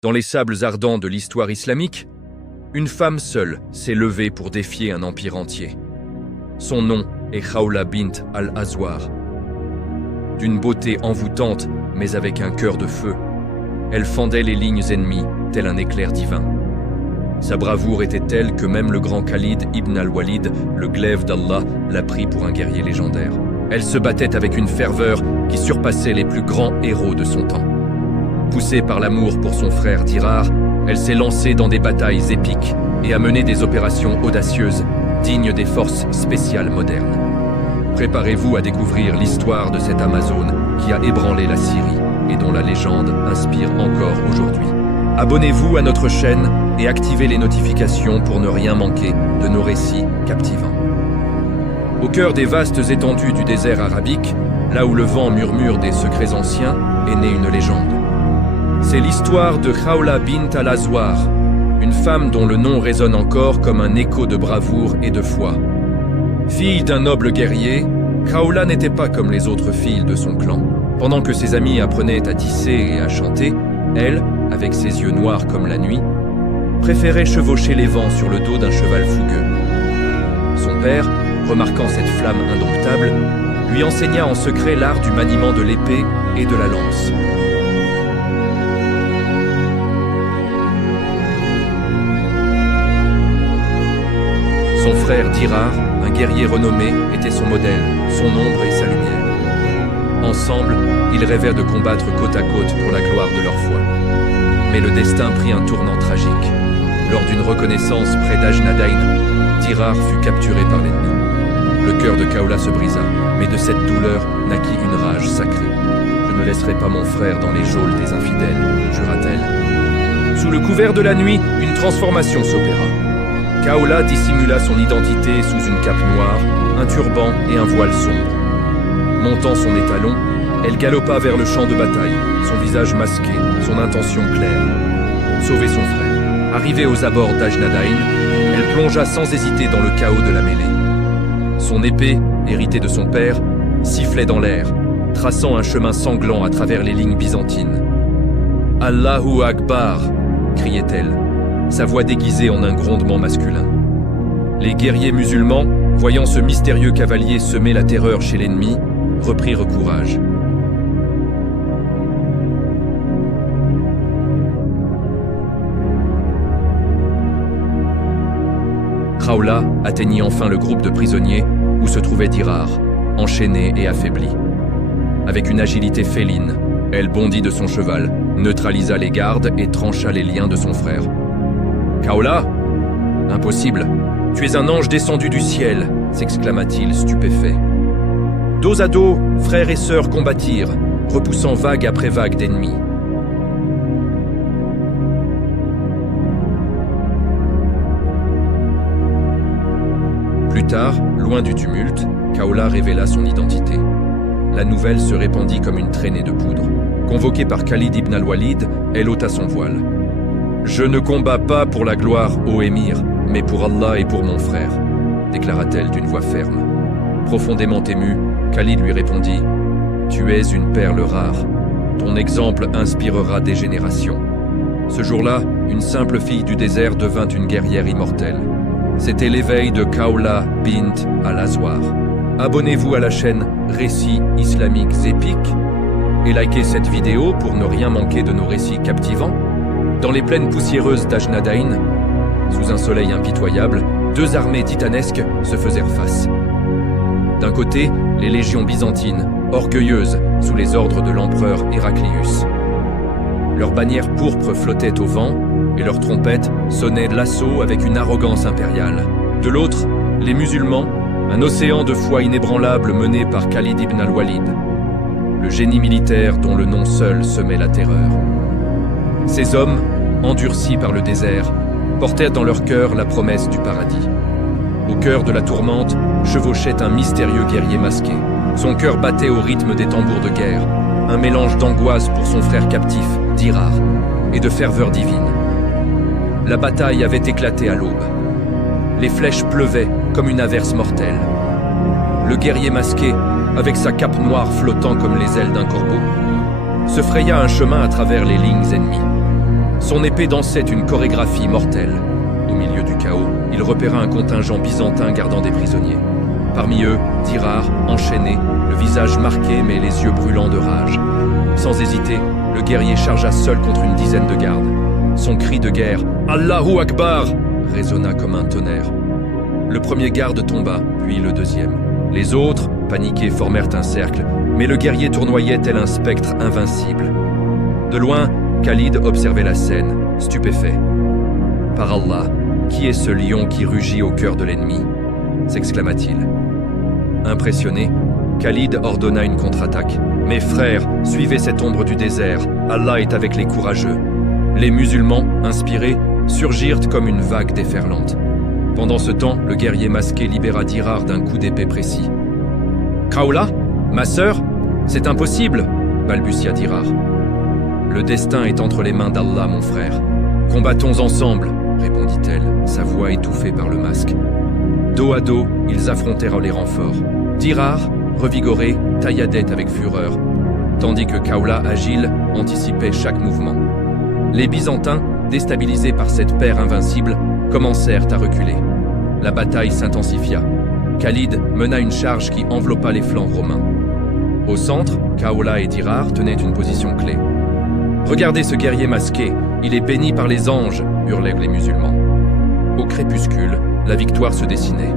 Dans les sables ardents de l'histoire islamique, une femme seule s'est levée pour défier un empire entier. Son nom est Khawla bint al-Azwar. D'une beauté envoûtante, mais avec un cœur de feu, elle fendait les lignes ennemies, tel un éclair divin. Sa bravoure était telle que même le grand Khalid ibn al-Walid, le glaive d'Allah, l'a pris pour un guerrier légendaire. Elle se battait avec une ferveur qui surpassait les plus grands héros de son temps. Poussée par l'amour pour son frère Dirar, elle s'est lancée dans des batailles épiques et a mené des opérations audacieuses, dignes des forces spéciales modernes. Préparez-vous à découvrir l'histoire de cette Amazone qui a ébranlé la Syrie et dont la légende inspire encore aujourd'hui. Abonnez-vous à notre chaîne et activez les notifications pour ne rien manquer de nos récits captivants. Au cœur des vastes étendues du désert arabique, là où le vent murmure des secrets anciens, est née une légende. C'est l'histoire de Khawla bint al-Azwar, une femme dont le nom résonne encore comme un écho de bravoure et de foi. Fille d'un noble guerrier, Khawla n'était pas comme les autres filles de son clan. Pendant que ses amis apprenaient à tisser et à chanter, elle, avec ses yeux noirs comme la nuit, préférait chevaucher les vents sur le dos d'un cheval fougueux. Son père, remarquant cette flamme indomptable, lui enseigna en secret l'art du maniement de l'épée et de la lance. Son frère Dirar, un guerrier renommé, était son modèle, son ombre et sa lumière. Ensemble, ils rêvèrent de combattre côte à côte pour la gloire de leur foi. Mais le destin prit un tournant tragique. Lors d'une reconnaissance près d'Ajnadayn, Dirar fut capturé par l'ennemi. Le cœur de Khawla se brisa, mais de cette douleur naquit une rage sacrée. « Je ne laisserai pas mon frère dans les geôles des infidèles », jura-t-elle. Sous le couvert de la nuit, une transformation s'opéra. Khawla dissimula son identité sous une cape noire, un turban et un voile sombre. Montant son étalon, elle galopa vers le champ de bataille, son visage masqué, son intention claire. Sauver son frère. Arrivée aux abords d'Ajnadayn, elle plongea sans hésiter dans le chaos de la mêlée. Son épée, héritée de son père, sifflait dans l'air, traçant un chemin sanglant à travers les lignes byzantines. « Allahu Akbar !» criait-elle, sa voix déguisée en un grondement masculin. Les guerriers musulmans, voyant ce mystérieux cavalier semer la terreur chez l'ennemi, reprirent courage. Khawla atteignit enfin le groupe de prisonniers où se trouvait Dirar, enchaîné et affaibli. Avec une agilité féline, elle bondit de son cheval, neutralisa les gardes et trancha les liens de son frère. « Khawla ? Impossible, tu es un ange descendu du ciel !» s'exclama-t-il stupéfait. Dos à dos, frères et sœurs combattirent, repoussant vague après vague d'ennemis. Plus tard, loin du tumulte, Khawla révéla son identité. La nouvelle se répandit comme une traînée de poudre. Convoquée par Khalid ibn al-Walid, elle ôta son voile. « Je ne combats pas pour la gloire, ô émir, mais pour Allah et pour mon frère », déclara-t-elle d'une voix ferme. Profondément ému, Khalid lui répondit « Tu es une perle rare. Ton exemple inspirera des générations. » Ce jour-là, une simple fille du désert devint une guerrière immortelle. C'était l'éveil de Khawla bint al-Azwar. Abonnez-vous à la chaîne Récits islamiques épiques et likez cette vidéo pour ne rien manquer de nos récits captivants. Dans les plaines poussiéreuses d'Ajnadayn, sous un soleil impitoyable, deux armées titanesques se faisèrent face. D'un côté, les légions byzantines, orgueilleuses sous les ordres de l'empereur Héraclius. Leurs bannières pourpres flottaient au vent et leurs trompettes sonnaient l'assaut avec une arrogance impériale. De l'autre, les musulmans, un océan de foi inébranlable mené par Khalid ibn al-Walid, le génie militaire dont le nom seul semait la terreur. Ces hommes, endurcis par le désert, portèrent dans leur cœur la promesse du paradis. Au cœur de la tourmente, chevauchait un mystérieux guerrier masqué. Son cœur battait au rythme des tambours de guerre, un mélange d'angoisse pour son frère captif, Dirar, et de ferveur divine. La bataille avait éclaté à l'aube. Les flèches pleuvaient comme une averse mortelle. Le guerrier masqué, avec sa cape noire flottant comme les ailes d'un corbeau, se fraya un chemin à travers les lignes ennemies. Son épée dansait une chorégraphie mortelle. Au milieu du chaos, il repéra un contingent byzantin gardant des prisonniers. Parmi eux, Dirar, enchaîné, le visage marqué mais les yeux brûlants de rage. Sans hésiter, le guerrier chargea seul contre une dizaine de gardes. Son cri de guerre « Allahu Akbar !» résonna comme un tonnerre. Le premier garde tomba, puis le deuxième. Les autres, paniqués, formèrent un cercle, mais le guerrier tournoyait tel un spectre invincible. De loin, Khalid observait la scène, stupéfait. « Par Allah, qui est ce lion qui rugit au cœur de l'ennemi » s'exclama-t-il. Impressionné, Khalid ordonna une contre-attaque. « Mes frères, suivez cette ombre du désert, Allah est avec les courageux. » Les musulmans, inspirés, surgirent comme une vague déferlante. Pendant ce temps, le guerrier masqué libéra Dirar d'un coup d'épée précis. « Khawla, ma sœur, c'est impossible !» balbutia Dirar. « Le destin est entre les mains d'Allah, mon frère. Combattons ensemble !» répondit-elle, sa voix étouffée par le masque. Dos à dos, ils affrontèrent les renforts. Dirar, revigoré, tailladait avec fureur, tandis que Khawla, agile, anticipait chaque mouvement. Les Byzantins, déstabilisés par cette paire invincible, commencèrent à reculer. La bataille s'intensifia. Khalid mena une charge qui enveloppa les flancs romains. Au centre, Khawla et Dirar tenaient une position clé. « Regardez ce guerrier masqué, il est béni par les anges !» hurlèrent les musulmans. Au crépuscule, la victoire se dessinait.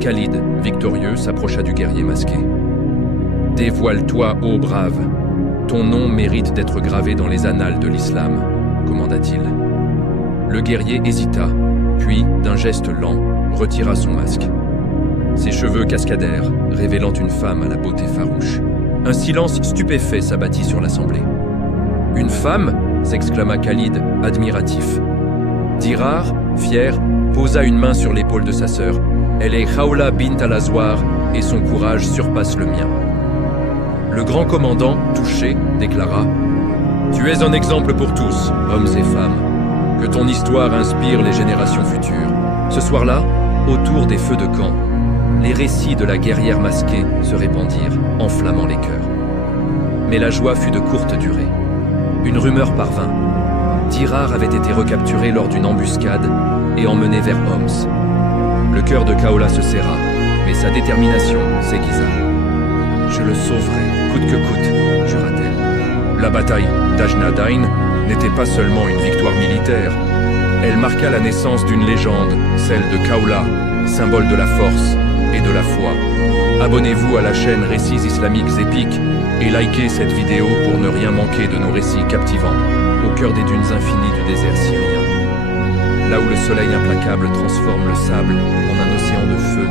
Khalid, victorieux, s'approcha du guerrier masqué. « Dévoile-toi, ô brave. Ton nom mérite d'être gravé dans les annales de l'islam, » commanda-t-il. Le guerrier hésita, puis, d'un geste lent, retira son masque. Ses cheveux cascadèrent, révélant une femme à la beauté farouche. Un silence stupéfait s'abattit sur l'assemblée. « Une femme ?» s'exclama Khalid, admiratif. Dirar, fier, posa une main sur l'épaule de sa sœur. « Elle est Khawla bint al-Azwar et son courage surpasse le mien. » Le grand commandant, touché, déclara « Tu es un exemple pour tous, hommes et femmes. Que ton histoire inspire les générations futures. » Ce soir-là, autour des feux de camp, les récits de la guerrière masquée se répandirent, enflammant les cœurs. Mais la joie fut de courte durée. Une rumeur parvint. Dirar avait été recapturé lors d'une embuscade et emmené vers Homs. Le cœur de Khawla se serra, mais sa détermination s'aiguisa. « Je le sauverai, coûte que coûte », jura-t-elle. La bataille d'Ajnadayn n'était pas seulement une victoire militaire. Elle marqua la naissance d'une légende, celle de Khawla, symbole de la force et de la foi. Abonnez-vous à la chaîne Récits islamiques épiques et likez cette vidéo pour ne rien manquer de nos récits captivants, au cœur des dunes infinies du désert syrien. Là où le soleil implacable transforme le sable en un océan de feu,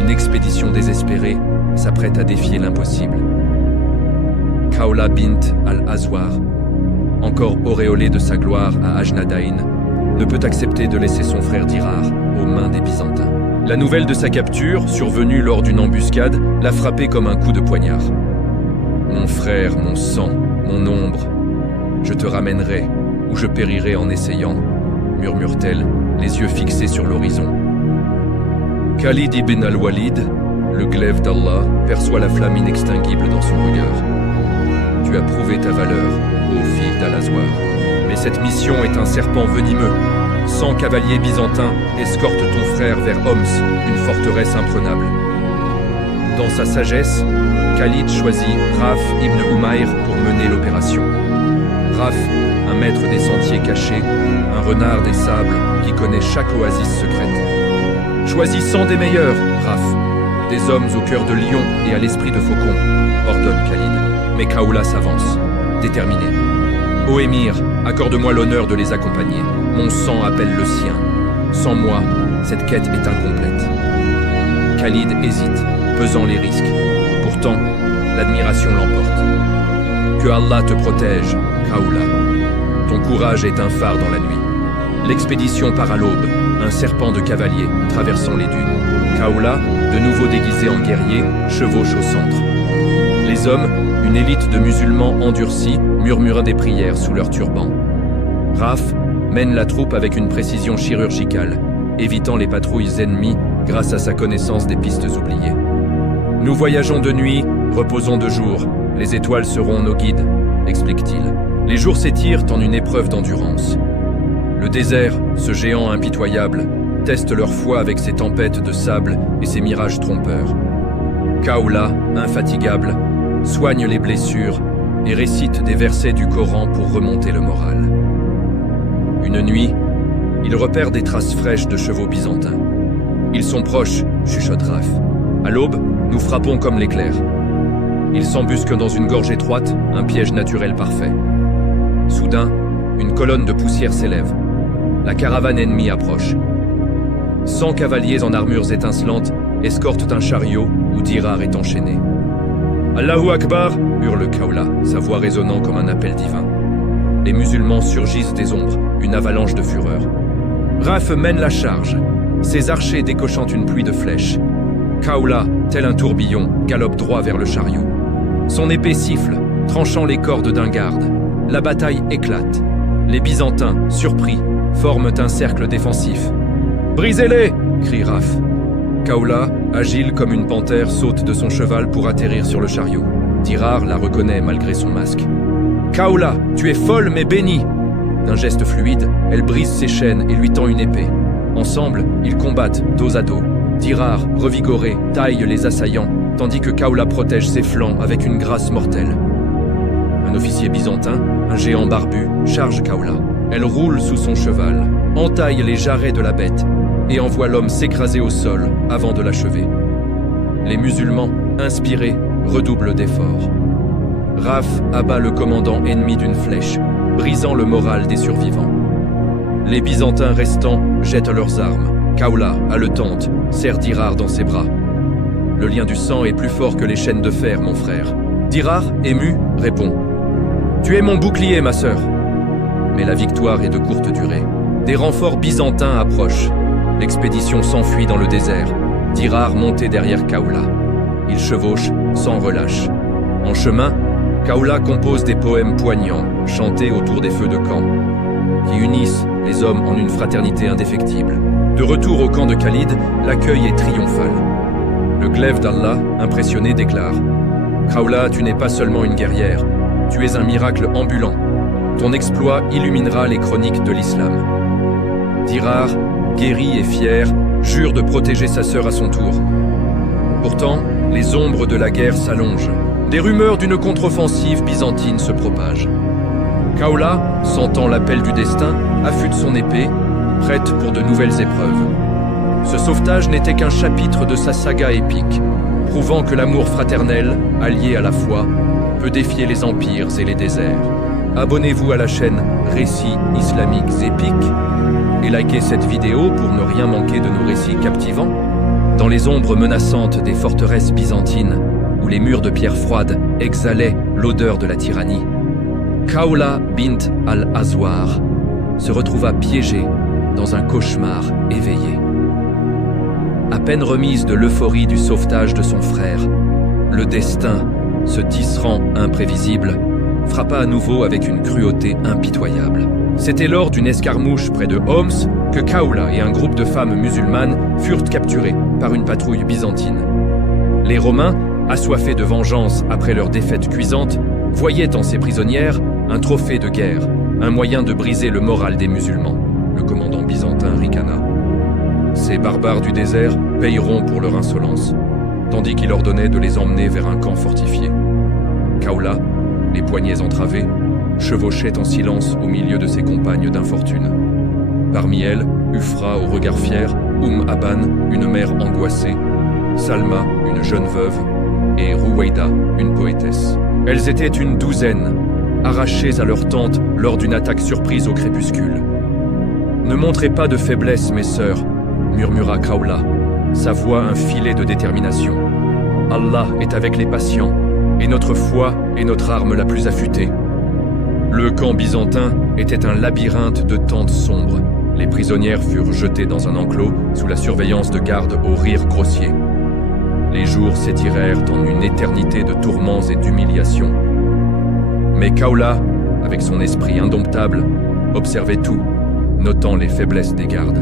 une expédition désespérée s'apprête à défier l'impossible. Khawla bint al-Azwar, encore auréolée de sa gloire à Ajnadayn, ne peut accepter de laisser son frère Dirar aux mains des Byzantins. La nouvelle de sa capture, survenue lors d'une embuscade, l'a frappé comme un coup de poignard. « Mon frère, mon sang, mon ombre, je te ramènerai ou je périrai en essayant », murmure-t-elle, les yeux fixés sur l'horizon. Khalid ibn al-Walid, le glaive d'Allah, perçoit la flamme inextinguible dans son regard. « Tu as prouvé ta valeur, ô fille d'Al-Azwar. Mais cette mission est un serpent venimeux. 100 cavaliers byzantins escortent ton frère vers Homs, une forteresse imprenable. » Dans sa sagesse, Khalid choisit Raf ibn Umayr pour mener l'opération. Raf, un maître des sentiers cachés, un renard des sables qui connaît chaque oasis secrète. « Choisis 100 des meilleurs, Raf, des hommes au cœur de lion et à l'esprit de faucon, » ordonne Khalid. Mais Khawla s'avance, déterminé. « Ô émir, accorde-moi l'honneur de les accompagner. Mon sang appelle le sien. Sans moi, cette quête est incomplète. » Khalid hésite, pesant les risques. Pourtant, l'admiration l'emporte. « Que Allah te protège, Khawla. Ton courage est un phare dans la nuit. » L'expédition part à l'aube, un serpent de cavaliers traversant les dunes. Khawla, de nouveau déguisé en guerrier, chevauche au centre. Les hommes, une élite de musulmans endurcis, murmurent des prières sous leurs turbans. Raf mène la troupe avec une précision chirurgicale, évitant les patrouilles ennemies grâce à sa connaissance des pistes oubliées. « Nous voyageons de nuit, reposons de jour. Les étoiles seront nos guides », explique-t-il. Les jours s'étirent en une épreuve d'endurance. Le désert, ce géant impitoyable, teste leur foi avec ses tempêtes de sable et ses mirages trompeurs. Kaola, infatigable, soigne les blessures et récite des versets du Coran pour remonter le moral. Une nuit, il repère des traces fraîches de chevaux byzantins. Ils sont proches, chuchote Raph. À l'aube, nous frappons comme l'éclair. Ils s'embusquent dans une gorge étroite, un piège naturel parfait. Soudain, une colonne de poussière s'élève. La caravane ennemie approche. 100 cavaliers en armures étincelantes escortent un chariot où Dirar est enchaîné. « Allahu Akbar !» hurle Kaola, sa voix résonnant comme un appel divin. Les musulmans surgissent des ombres, une avalanche de fureur. Raph mène la charge, ses archers décochant une pluie de flèches. Kaola, tel un tourbillon, galope droit vers le chariot. Son épée siffle, tranchant les cordes d'un garde. La bataille éclate. Les Byzantins, surpris, forment un cercle défensif. « Brisez-les !» crie Raph. Kaola, agile comme une panthère, saute de son cheval pour atterrir sur le chariot. Dirar la reconnaît malgré son masque. « Kaola, tu es folle mais bénie !» D'un geste fluide, elle brise ses chaînes et lui tend une épée. Ensemble, ils combattent dos à dos. Dirar, revigoré, taille les assaillants, tandis que Kaola protège ses flancs avec une grâce mortelle. Un officier byzantin, un géant barbu, charge Kaola. Elle roule sous son cheval, entaille les jarrets de la bête et envoie l'homme s'écraser au sol avant de l'achever. Les musulmans, inspirés, redoublent d'efforts. Raph abat le commandant ennemi d'une flèche, brisant le moral des survivants. Les Byzantins restants jettent leurs armes. Kaola, haletante, serre Dirar dans ses bras. « Le lien du sang est plus fort que les chaînes de fer, mon frère. » Dirar, ému, répond. « Tu es mon bouclier, ma sœur. » Mais la victoire est de courte durée. Des renforts byzantins approchent. L'expédition s'enfuit dans le désert. Dirar monté derrière Kaola. Il chevauche sans relâche. En chemin, Kaola compose des poèmes poignants, chantés autour des feux de camp, qui unissent les hommes en une fraternité indéfectible. De retour au camp de Khalid, l'accueil est triomphal. Le glaive d'Allah, impressionné, déclare « Kaola, tu n'es pas seulement une guerrière, tu es un miracle ambulant. Ton exploit illuminera les chroniques de l'islam. » Dirar, guéri et fier, jure de protéger sa sœur à son tour. Pourtant, les ombres de la guerre s'allongent. Des rumeurs d'une contre-offensive byzantine se propagent. Kaola, sentant l'appel du destin, affûte son épée, prête pour de nouvelles épreuves. Ce sauvetage n'était qu'un chapitre de sa saga épique, prouvant que l'amour fraternel, allié à la foi, peut défier les empires et les déserts. Abonnez-vous à la chaîne Récits islamiques épiques et likez cette vidéo pour ne rien manquer de nos récits captivants. Dans les ombres menaçantes des forteresses byzantines, où les murs de pierre froide exhalaient l'odeur de la tyrannie, Kaola bint al-Azwar se retrouva piégée dans un cauchemar éveillé. À peine remise de l'euphorie du sauvetage de son frère, le destin, ce tisserand imprévisible, frappa à nouveau avec une cruauté impitoyable. C'était lors d'une escarmouche près de Homs que Kaola et un groupe de femmes musulmanes furent capturés par une patrouille byzantine. Les Romains, assoiffés de vengeance après leur défaite cuisante, voyaient en ces prisonnières un trophée de guerre, un moyen de briser le moral des musulmans. Le commandant byzantin ricana. Ces barbares du désert payeront pour leur insolence, tandis qu'il ordonnait de les emmener vers un camp fortifié. Kaola, les poignets entravés, chevauchait en silence au milieu de ses compagnes d'infortune. Parmi elles, Ufra au regard fier, Aban, une mère angoissée, Salma, une jeune veuve, et Rouweida, une poétesse. Elles étaient une douzaine, arrachées à leur tente lors d'une attaque surprise au crépuscule. « Ne montrez pas de faiblesse, mes sœurs, » murmura Kaola, sa voix un filet de détermination. « Allah est avec les patients, et notre foi est notre arme la plus affûtée. » Le camp byzantin était un labyrinthe de tentes sombres. Les prisonnières furent jetées dans un enclos sous la surveillance de gardes aux rires grossiers. Les jours s'étirèrent en une éternité de tourments et d'humiliations. Mais Kaola, avec son esprit indomptable, observait tout, notant les faiblesses des gardes.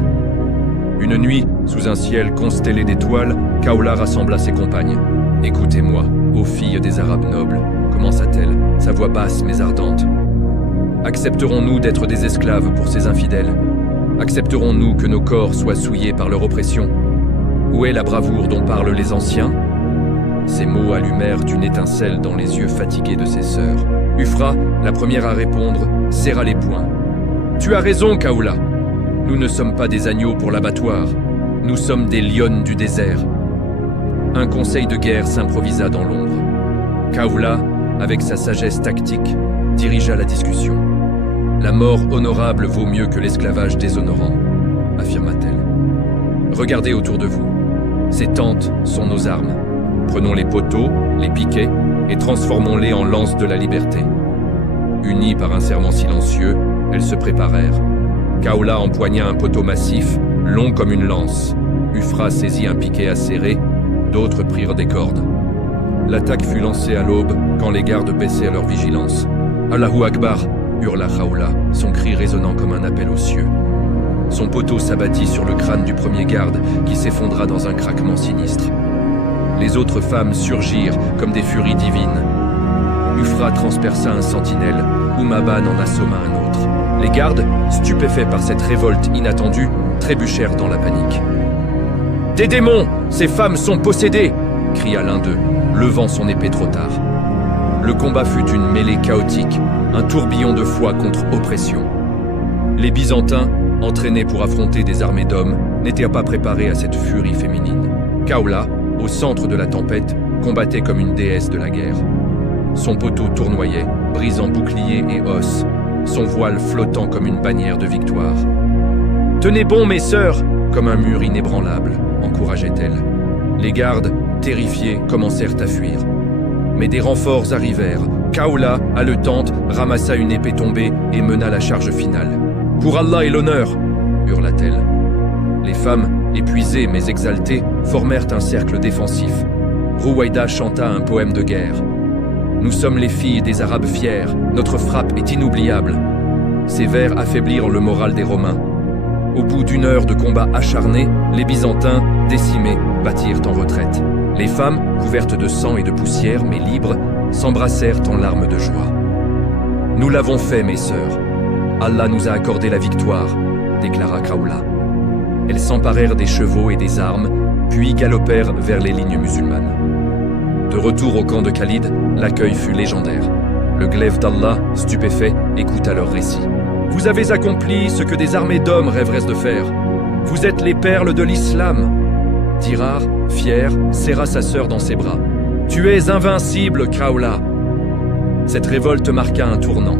Une nuit, sous un ciel constellé d'étoiles, Kaola rassembla ses compagnes. « Écoutez-moi, ô filles des Arabes nobles, commença-t-elle, sa voix basse mais ardente. Accepterons-nous d'être des esclaves pour ces infidèles? Accepterons-nous que nos corps soient souillés par leur oppression? Où est la bravoure dont parlent les anciens? Ces mots allumèrent une étincelle dans les yeux fatigués de ses sœurs. Ufra, la première à répondre, serra les poings. « Tu as raison, Kaoula. Nous ne sommes pas des agneaux pour l'abattoir. Nous sommes des lionnes du désert. » Un conseil de guerre s'improvisa dans l'ombre. Kaoula, avec sa sagesse tactique, dirigea la discussion. « La mort honorable vaut mieux que l'esclavage déshonorant, » affirma-t-elle. « Regardez autour de vous. Ces tentes sont nos armes. Prenons les poteaux, les piquets, et transformons-les en lances de la liberté. » Unies par un serment silencieux, elles se préparèrent. Kaoula empoigna un poteau massif, long comme une lance. Ufra saisit un piquet acéré, d'autres prirent des cordes. L'attaque fut lancée à l'aube, quand les gardes baissaient leur vigilance. « Allahu Akbar !» hurla Kaoula, son cri résonnant comme un appel aux cieux. Son poteau s'abattit sur le crâne du premier garde, qui s'effondra dans un craquement sinistre. Les autres femmes surgirent comme des furies divines. Ufra transperça un sentinelle, Umaban en assomma un autre. Les gardes, stupéfaits par cette révolte inattendue, trébuchèrent dans la panique. « Des démons! Ces femmes sont possédées !» cria l'un d'eux, levant son épée trop tard. Le combat fut une mêlée chaotique, un tourbillon de foi contre oppression. Les Byzantins, entraînés pour affronter des armées d'hommes, n'étaient pas préparés à cette furie féminine. Kaoula, au centre de la tempête, combattait comme une déesse de la guerre. Son poteau tournoyait, brisant boucliers et os, son voile flottant comme une bannière de victoire. « Tenez bon, mes sœurs !» comme un mur inébranlable, encourageait-elle. Les gardes, terrifiés, commencèrent à fuir. Mais des renforts arrivèrent. Kaoula, haletante, ramassa une épée tombée et mena la charge finale. « Pour Allah et l'honneur !» hurla-t-elle. Les femmes, épuisées mais exaltées, formèrent un cercle défensif. Rouwaïda chanta un poème de guerre. « Nous sommes les filles des Arabes fiers, notre frappe est inoubliable. » Ces vers affaiblirent le moral des Romains. Au bout d'une heure de combat acharné, les Byzantins, décimés, battirent en retraite. Les femmes, couvertes de sang et de poussière, mais libres, s'embrassèrent en larmes de joie. « Nous l'avons fait, mes sœurs. Allah nous a accordé la victoire, » déclara Kaoula. Elles s'emparèrent des chevaux et des armes, puis galopèrent vers les lignes musulmanes. De retour au camp de Khalid, l'accueil fut légendaire. Le glaive d'Allah, stupéfait, écouta leur récit. « Vous avez accompli ce que des armées d'hommes rêveraient de faire. Vous êtes les perles de l'islam. » Dirar, fier, serra sa sœur dans ses bras. « Tu es invincible, Kaoula !» Cette révolte marqua un tournant.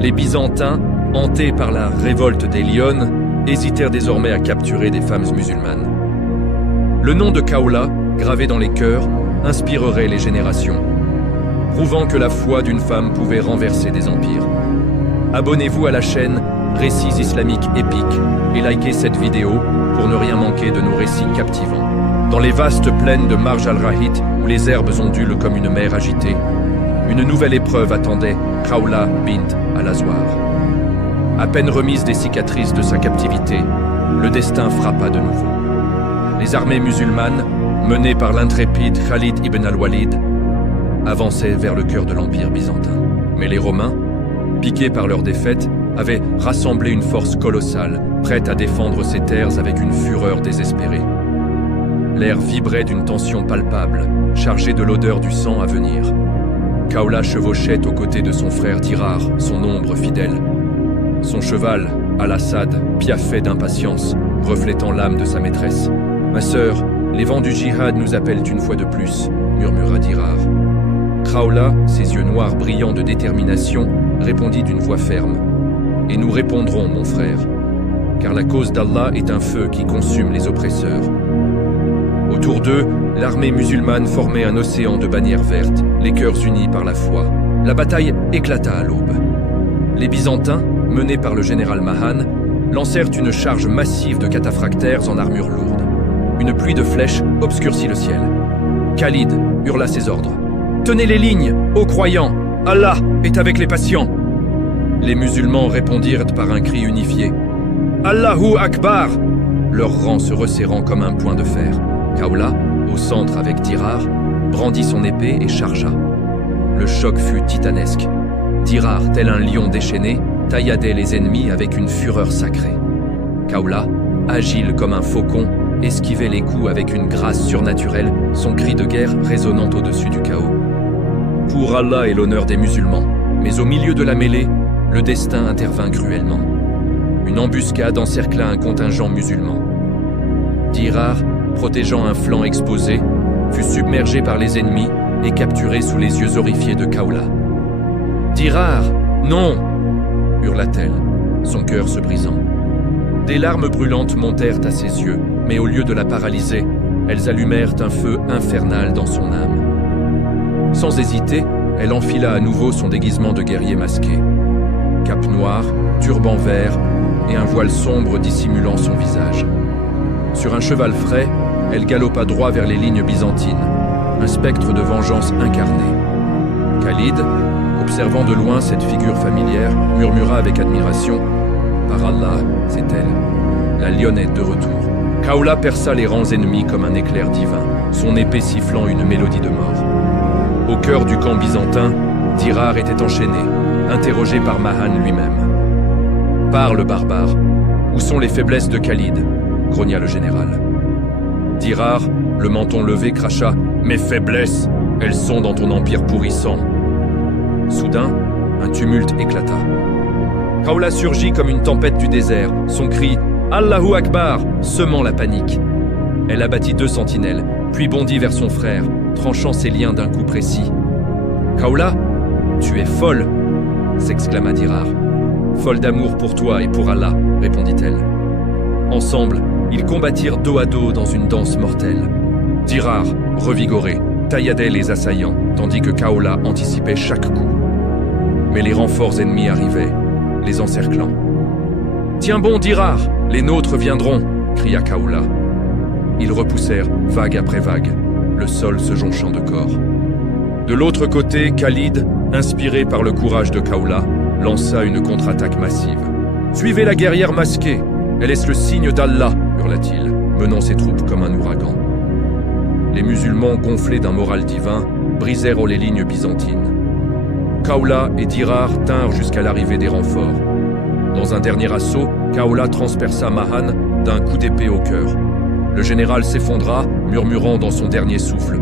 Les Byzantins, hantés par la révolte des lionnes, hésitèrent désormais à capturer des femmes musulmanes. Le nom de Kaoula, gravé dans les cœurs, inspirerait les générations, prouvant que la foi d'une femme pouvait renverser des empires. Abonnez-vous à la chaîne Récits islamiques épiques et likez cette vidéo pour ne rien manquer de nos récits captivants. Dans les vastes plaines de Marj al-Rahit, où les herbes ondulent comme une mer agitée, une nouvelle épreuve attendait Kaoula bint al-Azwar. À peine remise des cicatrices de sa captivité, le destin frappa de nouveau. Les armées musulmanes, menées par l'intrépide Khalid ibn al-Walid, avançaient vers le cœur de l'Empire byzantin. Mais les Romains, piqués par leur défaite, avaient rassemblé une force colossale, prête à défendre ses terres avec une fureur désespérée. L'air vibrait d'une tension palpable, chargée de l'odeur du sang à venir. Kaoula chevauchait aux côtés de son frère Dirar, son ombre fidèle. Son cheval, Al-Assad, piaffait d'impatience, reflétant l'âme de sa maîtresse. « Ma sœur, les vents du djihad nous appellent une fois de plus, » murmura Dirar. Kaoula, ses yeux noirs brillants de détermination, répondit d'une voix ferme. « Et nous répondrons, mon frère, car la cause d'Allah est un feu qui consume les oppresseurs. » Autour d'eux, l'armée musulmane formait un océan de bannières vertes, les cœurs unis par la foi. La bataille éclata à l'aube. Les Byzantins, menés par le général Mahan, lancèrent une charge massive de cataphractaires en armure lourde. Une pluie de flèches obscurcit le ciel. Khalid hurla ses ordres. « Tenez les lignes, ô croyants! Allah est avec les patients !» Les musulmans répondirent par un cri unifié. « Allahu Akbar !» leur rang se resserrant comme un point de fer. Kaoula, au centre avec Dirar, brandit son épée et chargea. Le choc fut titanesque. Dirar, tel un lion déchaîné, tailladait les ennemis avec une fureur sacrée. Kaula, agile comme un faucon, esquivait les coups avec une grâce surnaturelle, son cri de guerre résonnant au-dessus du chaos. Pour Allah et l'honneur des musulmans, mais au milieu de la mêlée, le destin intervint cruellement. Une embuscade encercla un contingent musulman. Dirar, protégeant un flanc exposé, fut submergé par les ennemis et capturé sous les yeux horrifiés de Kaula. « Dirar, non !» hurla-t-elle, son cœur se brisant. Des larmes brûlantes montèrent à ses yeux, mais au lieu de la paralyser, elles allumèrent un feu infernal dans son âme. Sans hésiter, elle enfila à nouveau son déguisement de guerrier masqué. Cape noire, turban vert et un voile sombre dissimulant son visage. Sur un cheval frais, elle galopa droit vers les lignes byzantines, un spectre de vengeance incarné. Khalid, observant de loin cette figure familière, murmura avec admiration « Par Allah, c'est elle, la lionette de retour ». Kaula perça les rangs ennemis comme un éclair divin, son épée sifflant une mélodie de mort. Au cœur du camp byzantin, Dirar était enchaîné, interrogé par Mahan lui-même. « Parle, barbare, où sont les faiblesses de Khalid ?» grogna le général. Dirar, le menton levé, cracha « Mes faiblesses, elles sont dans ton empire pourrissant !» Soudain, un tumulte éclata. Kaula surgit comme une tempête du désert, son cri « Allahu Akbar » semant la panique. Elle abattit 2 sentinelles, puis bondit vers son frère, tranchant ses liens d'un coup précis. « Kaula, tu es folle !» s'exclama Dirar. « Folle d'amour pour toi et pour Allah » répondit-elle. Ensemble, ils combattirent dos à dos dans une danse mortelle. Dirar, revigoré, tailladait les assaillants, tandis que Kaula anticipait chaque coup. Mais les renforts ennemis arrivaient, les encerclant. « Tiens bon, Dirar, les nôtres viendront !» cria Kaula. Ils repoussèrent, vague après vague, le sol se jonchant de corps. De l'autre côté, Khalid, inspiré par le courage de Kaula, lança une contre-attaque massive. « Suivez la guerrière masquée, elle est le signe d'Allah !» hurla-t-il, menant ses troupes comme un ouragan. Les musulmans, gonflés d'un moral divin, brisèrent les lignes byzantines. Kaula et Dirar tinrent jusqu'à l'arrivée des renforts. Dans un dernier assaut, Kaula transperça Mahan d'un coup d'épée au cœur. Le général s'effondra, murmurant dans son dernier souffle.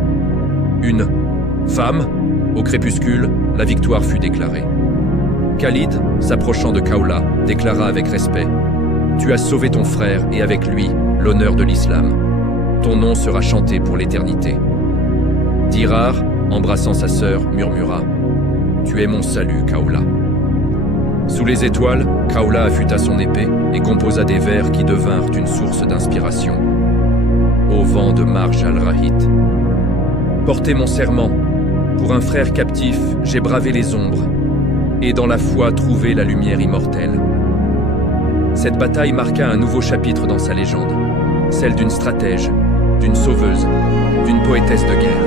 Une femme, au crépuscule, la victoire fut déclarée. Khalid, s'approchant de Kaula, déclara avec respect « Tu as sauvé ton frère et avec lui, l'honneur de l'islam. Ton nom sera chanté pour l'éternité. » Dirar, embrassant sa sœur, murmura « Tu es mon salut, Kaula. » Sous les étoiles, Kaula affûta son épée et composa des vers qui devinrent une source d'inspiration. Au vent de Marj al-Rahit. Portez mon serment. Pour un frère captif, j'ai bravé les ombres et dans la foi trouvé la lumière immortelle. Cette bataille marqua un nouveau chapitre dans sa légende, celle d'une stratège, d'une sauveuse, d'une poétesse de guerre.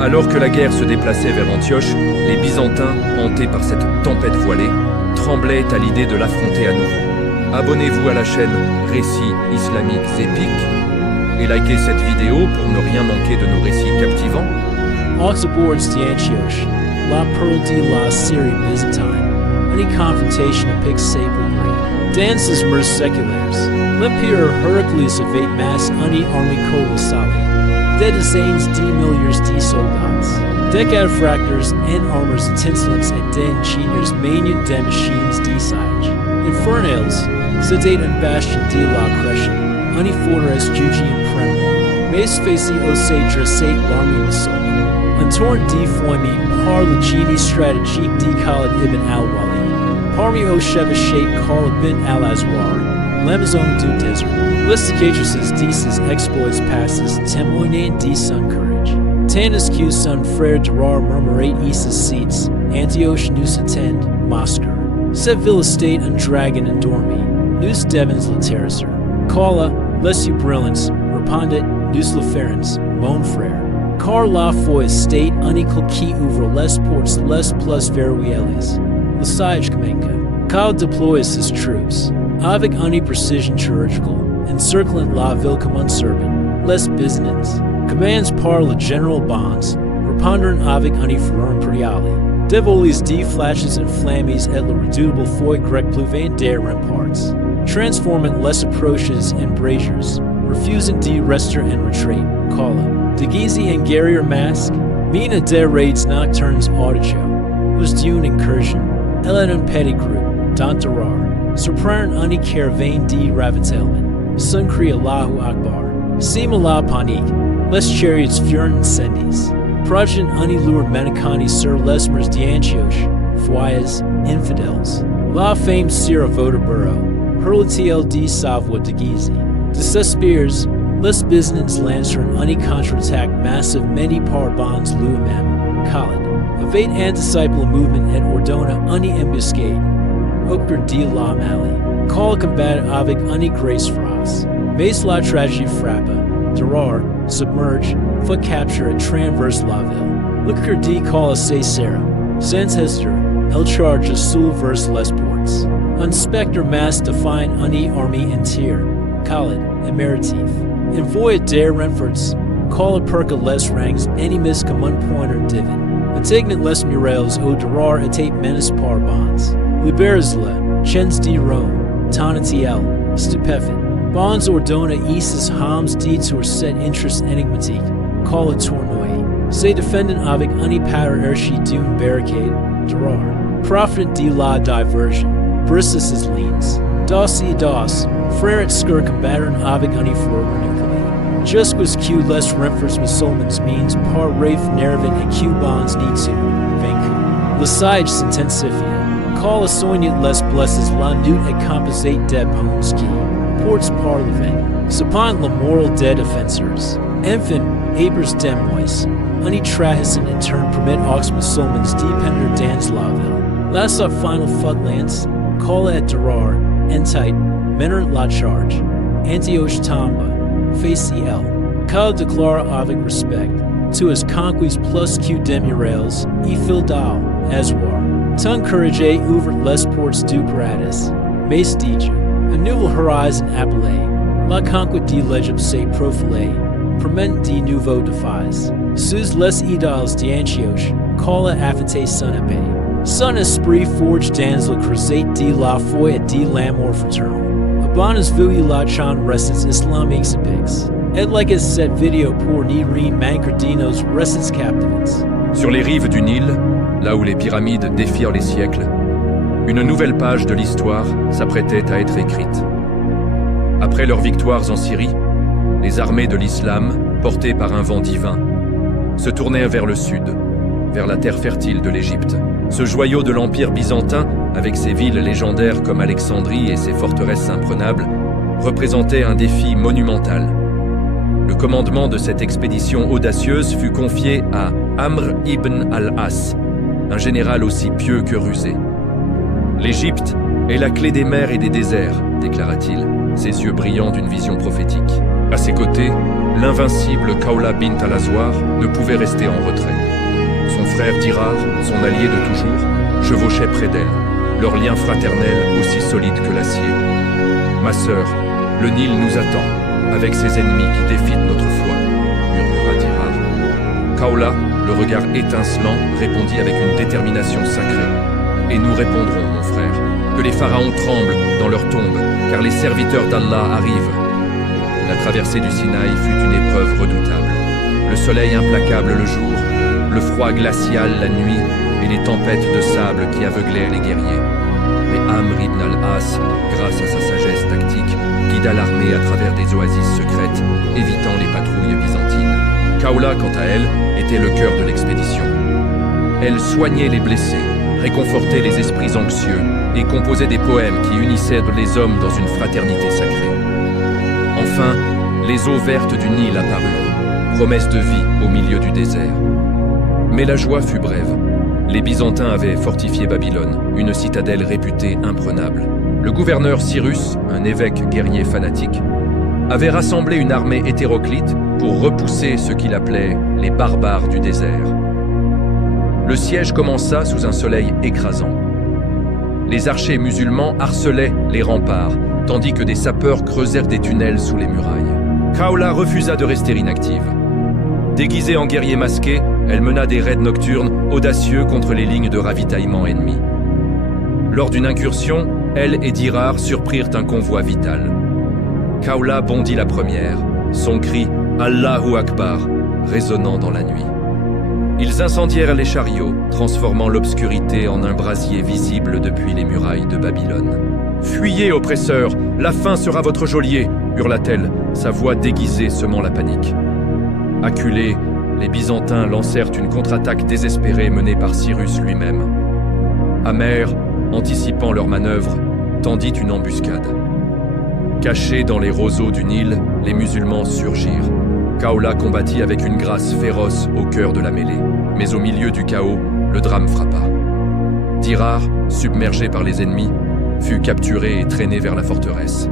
Alors que la guerre se déplaçait vers Antioche, les Byzantins, hantés par cette tempête voilée, tremblaient à l'idée de l'affronter à nouveau. Abonnez-vous à la chaîne Récits islamiques épiques et likez cette vidéo pour ne rien manquer de nos récits captivants. Ox aboards the Antioche, la Pearl de la Syrie Byzantine, any confrontation of Pix Saber Green, dances mers seculaires, Limpier Hercules of 8 mass uni army colossali, dead designs de milliers de soldats, decad fractors and armors tinselants et den ingenieurs mania de machines de siege, infernales, sedate and bastion de la Crescent, uni fortress jugi and premor, mace faci osadra sate l'army masol, untorn de foimi par le genie strategique de Khalid ibn al-Walid, parmi o sheva shape Khalid bin al-Azwar, Lamazon du desert, listicatrices deces exploits passes, temoine de sun courage, Tanis Q sun frere derar murmurate Issa's seats, Antioche nous attend, Moscow, Seville state and dragon and dormi, nous devons la terracer, Kala, les you brilliance, repondit, nous leferens, mon frère. Car la foi state unequal qui ouvre les ports les plus verrouillés. Le sage Kamenka. Kyle deploys his troops. Avec une precision chirurgical, encircling la ville comme un serpent, les business. Commands par le general Bonds, repondant avec une fureur imperiale. Devolis D flashes and flammies et le redoutable foy grec pluvain der remparts. Transformant les approaches and braziers, refusant D rester and retreat, Kala. Degizi and Guerrier Mask, Mina de raids nocturnes audicho, was dune incursion, Elenon petty group, Dantarar, Sopraran uni caravain D ravitelman, Sunkri Allahu Akbar, Sima la panik, les chariots furin incendis, Progent uni lure menicani sur lesmers diantiosh, foyes, infidels, la fame sira voda burrow, hurlatiel D savwa degizi, Desespers, les business lancer an uni counterattack massive many par bonds luamam, Khalid, evade antidisciple movement at Ordona uni embuscade, Okter D la mali, call combat avec uni grace fras, mace la tragedy frappa, Durar, submerge, foot capture at transverse la ville, Liquor D call a say Sarah, sans hester, el charge a sul verse les ports, unspectre mass define uni army interior, Khalid, emeritif. Envoy der Renforts, call a perka les rangs any miss common pointer divin. Matignant les murales o durar etate menace par bonds. Liberisla, chens d Rome, tonatiel, stupefit. Bonds ordona isis hams detour set interest enigmatique, call a tournoi. Say defendant avec uni powder ershi dune barricade, durar. Profit d la diversion, brissus is leans. Dossi dos, freret skur combattern avec uni flor renucleate. Jusquis q les renfers musulmans means par rafe nervin et q bonds need to, vancu. Lesage sentensifia, call a soignant les blesses la newt et composite deb homeski. Ports parlevent, sapant la moral dead offensors. Enfant, apers demois, uni trahisan in turn permit ox musulmans depender dans la ville. Last up final futlands, call at durar, entite, menor la charge, Antioche tamba, faciel, cal declara avec respect, to his conquest plus q demurales, e fildal, aswar, tongue courage ouvert les ports du paradis, mace diju, a nouveau horizon appelé, la conquête de legib se profile, perment de nouveau defies, sous les idales d'Antioche, call affate son abbé. Son esprit forged dans le creuset de la foi et de l'amour fraternal. Abanas vui la chan restes islamiques epics. Et like cette vidéo pour ni rien mancardinos restes captivants. Sur les rives du Nil, là où les pyramides défirent les siècles, une nouvelle page de l'histoire s'apprêtait à être écrite. Après leurs victoires en Syrie, les armées de l'islam, portées par un vent divin, se tournèrent vers le sud, vers la terre fertile de l'Égypte. Ce joyau de l'Empire byzantin, avec ses villes légendaires comme Alexandrie et ses forteresses imprenables, représentait un défi monumental. Le commandement de cette expédition audacieuse fut confié à Amr ibn al-As, un général aussi pieux que rusé. « L'Égypte est la clé des mers et des déserts », déclara-t-il, ses yeux brillants d'une vision prophétique. À ses côtés, l'invincible Khawla bint al-Azwar ne pouvait rester en retrait. Son frère Dirar, son allié de toujours, chevauchait près d'elle, leur lien fraternel aussi solide que l'acier. « Ma sœur, le Nil nous attend, avec ses ennemis qui défient notre foi, » murmura Dirar. Khawla, le regard étincelant, répondit avec une détermination sacrée. « Et nous répondrons, mon frère, que les pharaons tremblent dans leur tombe, car les serviteurs d'Allah arrivent. » La traversée du Sinaï fut une épreuve redoutable. Le soleil implacable le jour, le froid glacial la nuit et les tempêtes de sable qui aveuglèrent les guerriers. Mais Amr ibn al-As, grâce à sa sagesse tactique, guida l'armée à travers des oasis secrètes, évitant les patrouilles byzantines. Khawla, quant à elle, était le cœur de l'expédition. Elle soignait les blessés, réconfortait les esprits anxieux et composait des poèmes qui unissaient les hommes dans une fraternité sacrée. Enfin, les eaux vertes du Nil apparurent, promesse de vie au milieu du désert. Mais la joie fut brève. Les Byzantins avaient fortifié Babylone, une citadelle réputée imprenable. Le gouverneur Cyrus, un évêque guerrier fanatique, avait rassemblé une armée hétéroclite pour repousser ce qu'il appelait les barbares du désert. Le siège commença sous un soleil écrasant. Les archers musulmans harcelaient les remparts, tandis que des sapeurs creusèrent des tunnels sous les murailles. Khawla refusa de rester inactive. Déguisée en guerrier masqué, elle mena des raids nocturnes audacieux contre les lignes de ravitaillement ennemies. Lors d'une incursion, elle et Dirar surprirent un convoi vital. Khawla bondit la première, son cri « Allahu Akbar » résonnant dans la nuit. Ils incendièrent les chariots, transformant l'obscurité en un brasier visible depuis les murailles de Babylone. « Fuyez, oppresseurs, la faim sera votre geôlier !» hurla-t-elle, sa voix déguisée semant la panique. Acculés, les Byzantins lancèrent une contre-attaque désespérée menée par Cyrus lui-même. Amer, anticipant leur manœuvre, tendit une embuscade. Cachés dans les roseaux du Nil, les musulmans surgirent. Khawla combattit avec une grâce féroce au cœur de la mêlée. Mais au milieu du chaos, le drame frappa. Dirar, submergé par les ennemis, fut capturé et traîné vers la forteresse.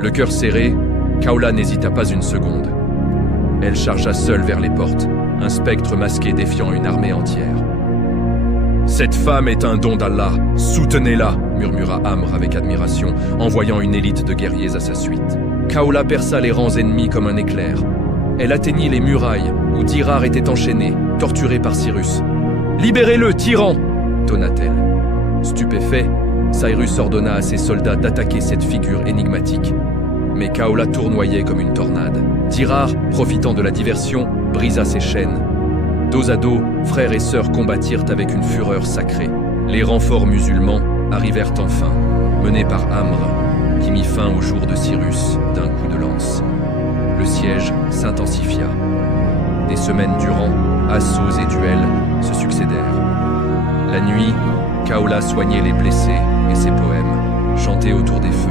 Le cœur serré, Khawla n'hésita pas une seconde. Elle chargea seule vers les portes, un spectre masqué défiant une armée entière. « Cette femme est un don d'Allah, soutenez-la » murmura Amr avec admiration, envoyant une élite de guerriers à sa suite. Khawla perça les rangs ennemis comme un éclair. Elle atteignit les murailles où Dirar était enchaîné, torturé par Cyrus. « Libérez-le, tyran !» tonna-t-elle. Stupéfait, Cyrus ordonna à ses soldats d'attaquer cette figure énigmatique. Mais Khawla tournoyait comme une tornade. Dirar, profitant de la diversion, brisa ses chaînes. Dos à dos, frères et sœurs combattirent avec une fureur sacrée. Les renforts musulmans arrivèrent enfin, menés par Amr, qui mit fin au jour de Cyrus d'un coup de lance. Le siège s'intensifia. Des semaines durant, assauts et duels se succédèrent. La nuit, Khawla soignait les blessés et ses poèmes, chantés autour des feux,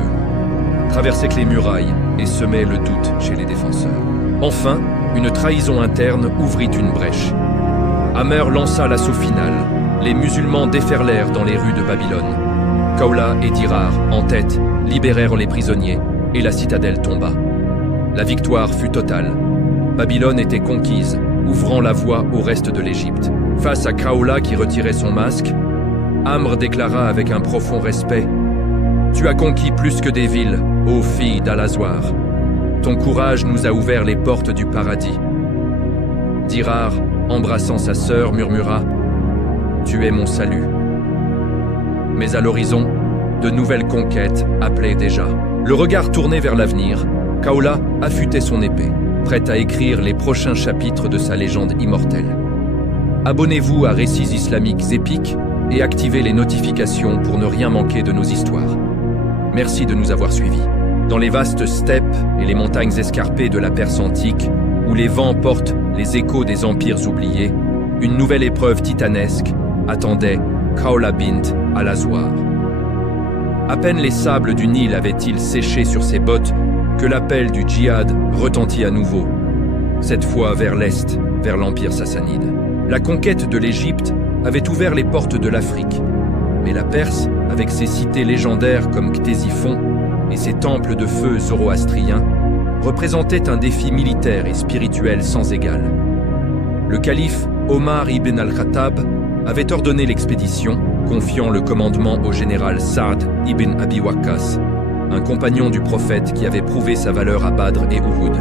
traversait les murailles et semait le doute chez les défenseurs. Enfin, une trahison interne ouvrit une brèche. Amer lança l'assaut final. Les musulmans déferlèrent dans les rues de Babylone. Khawla et Dirar, en tête, libérèrent les prisonniers et la citadelle tomba. La victoire fut totale. Babylone était conquise, ouvrant la voie au reste de l'Égypte. Face à Khawla qui retirait son masque, Amr déclara avec un profond respect « Tu as conquis plus que des villes, ô fille d'Al-Azwar. Ton courage nous a ouvert les portes du paradis. » Dirar, embrassant sa sœur, murmura « Tu es mon salut. » Mais à l'horizon, de nouvelles conquêtes appelaient déjà. Le regard tourné vers l'avenir, Khawla affûtait son épée, prête à écrire les prochains chapitres de sa légende immortelle. Abonnez-vous à Récits islamiques épiques et activez les notifications pour ne rien manquer de nos histoires. Merci de nous avoir suivis. Dans les vastes steppes et les montagnes escarpées de la Perse antique, où les vents portent les échos des empires oubliés, une nouvelle épreuve titanesque attendait Khawla bint Al-Azwar. À peine les sables du Nil avaient-ils séché sur ses bottes que l'appel du djihad retentit à nouveau, cette fois vers l'est, vers l'empire sassanide. La conquête de l'Égypte avait ouvert les portes de l'Afrique, mais la Perse, avec ses cités légendaires comme Ctésiphon et ses temples de feu zoroastriens, représentait un défi militaire et spirituel sans égal. Le calife Omar ibn al-Khattab avait ordonné l'expédition, confiant le commandement au général Saad ibn Abi Waqqas, un compagnon du prophète qui avait prouvé sa valeur à Badr et Uhud.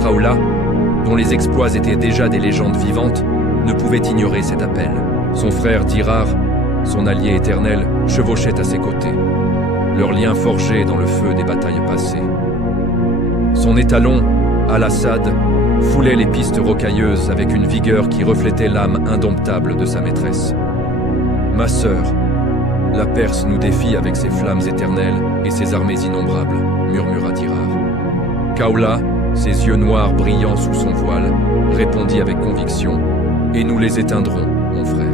Khawla, dont les exploits étaient déjà des légendes vivantes, ne pouvait ignorer cet appel. Son frère Dirar, son allié éternel, chevauchait à ses côtés, leur lien forgé dans le feu des batailles passées. Son étalon, Al-Assad, foulait les pistes rocailleuses avec une vigueur qui reflétait l'âme indomptable de sa maîtresse. « Ma sœur, la Perse nous défie avec ses flammes éternelles et ses armées innombrables, » murmura Dirar. Khawla, ses yeux noirs brillant sous son voile, répondit avec conviction « Et nous les éteindrons, mon frère. »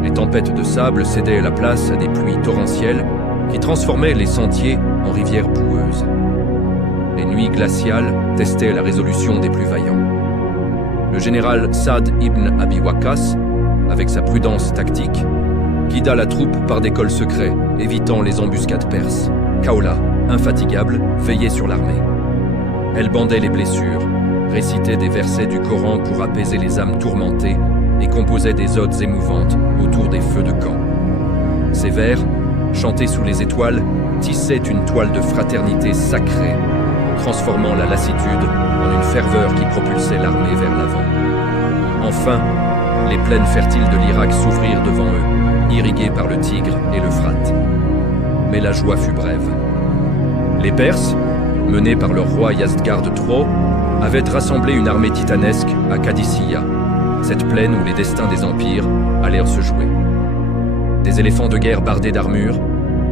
Les tempêtes de sable cédaient la place à des pluies torrentielles qui transformaient les sentiers en rivières boueuses. Les nuits glaciales testaient la résolution des plus vaillants. le général Saad ibn Abi Waqqas, avec sa prudence tactique, guida la troupe par des cols secrets, évitant les embuscades perses. Khawla, infatigable, veillait sur l'armée. Elle bandait les blessures, récitait des versets du Coran pour apaiser les âmes tourmentées et composait des odes émouvantes autour des feux de camp. Ces vers, chantés sous les étoiles, tissaient une toile de fraternité sacrée, transformant la lassitude en une ferveur qui propulsait l'armée vers l'avant. Enfin, les plaines fertiles de l'Irak s'ouvrirent devant eux, irriguées par le Tigre et l'Euphrate. Mais la joie fut brève. Les Perses, menés par leur roi Yazdgard III, avaient rassemblé une armée titanesque à Qadisiyah, cette plaine où les destins des empires allèrent se jouer. Des éléphants de guerre bardés d'armure,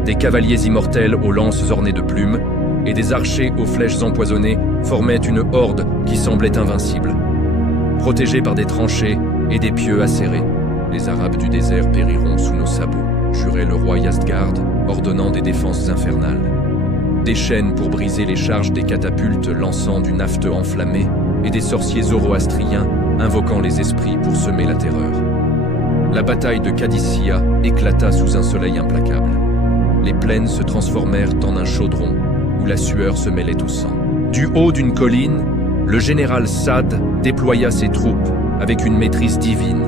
des cavaliers immortels aux lances ornées de plumes et des archers aux flèches empoisonnées formaient une horde qui semblait invincible. Protégés par des tranchées et des pieux acérés, les Arabes du désert périront sous nos sabots, jurait le roi Yazdgard, ordonnant des défenses infernales. Des chaînes pour briser les charges des catapultes lançant du naphte enflammé et des sorciers zoroastriens invoquant les esprits pour semer la terreur. La bataille de Qadisiyah éclata sous un soleil implacable. Les plaines se transformèrent en un chaudron où la sueur se mêlait au sang. Du haut d'une colline, le général Saad déploya ses troupes avec une maîtrise divine.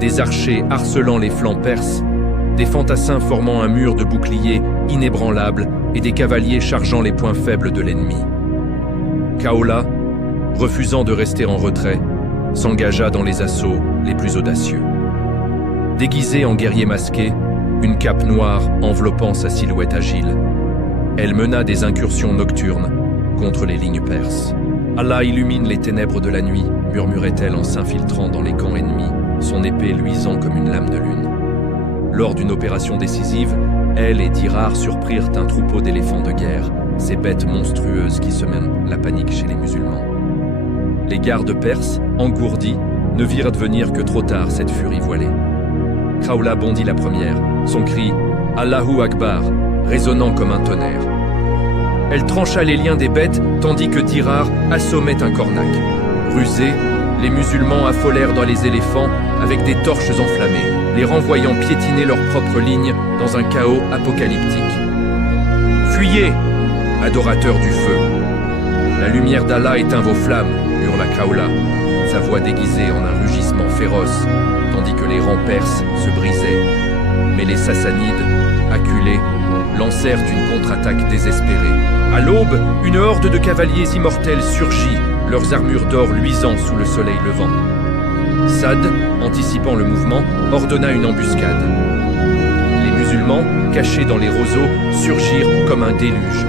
Des archers harcelant les flancs perses, des fantassins formant un mur de boucliers inébranlables et des cavaliers chargeant les points faibles de l'ennemi. Khawla, refusant de rester en retrait, s'engagea dans les assauts les plus audacieux. Déguisée en guerrier masqué, une cape noire enveloppant sa silhouette agile, elle mena des incursions nocturnes contre les lignes perses. « Allah illumine les ténèbres de la nuit », murmurait-elle en s'infiltrant dans les camps ennemis, son épée luisant comme une lame de lune. Lors d'une opération décisive, elle et Dirar surprirent un troupeau d'éléphants de guerre, ces bêtes monstrueuses qui semènent la panique chez les musulmans. Les gardes perses, engourdis, ne virent advenir que trop tard cette furie voilée. Khawla bondit la première, son cri « Allahu Akbar » résonnant comme un tonnerre. Elle trancha les liens des bêtes tandis que Dirar assommait un cornac. Rusés, les musulmans affolèrent dans les éléphants avec des torches enflammées, les renvoyant piétiner leurs propres lignes dans un chaos apocalyptique. « Fuyez, adorateurs du feu ! La lumière d'Allah éteint vos flammes !» hurla Khawla, sa voix déguisée en un rugissement féroce, tandis que les rangs perses se brisaient. Mais les Sassanides, acculés, lancèrent une contre-attaque désespérée. À l'aube, une horde de cavaliers immortels surgit, leurs armures d'or luisant sous le soleil levant. Saad, anticipant le mouvement, ordonna une embuscade. Les musulmans, cachés dans les roseaux, surgirent comme un déluge.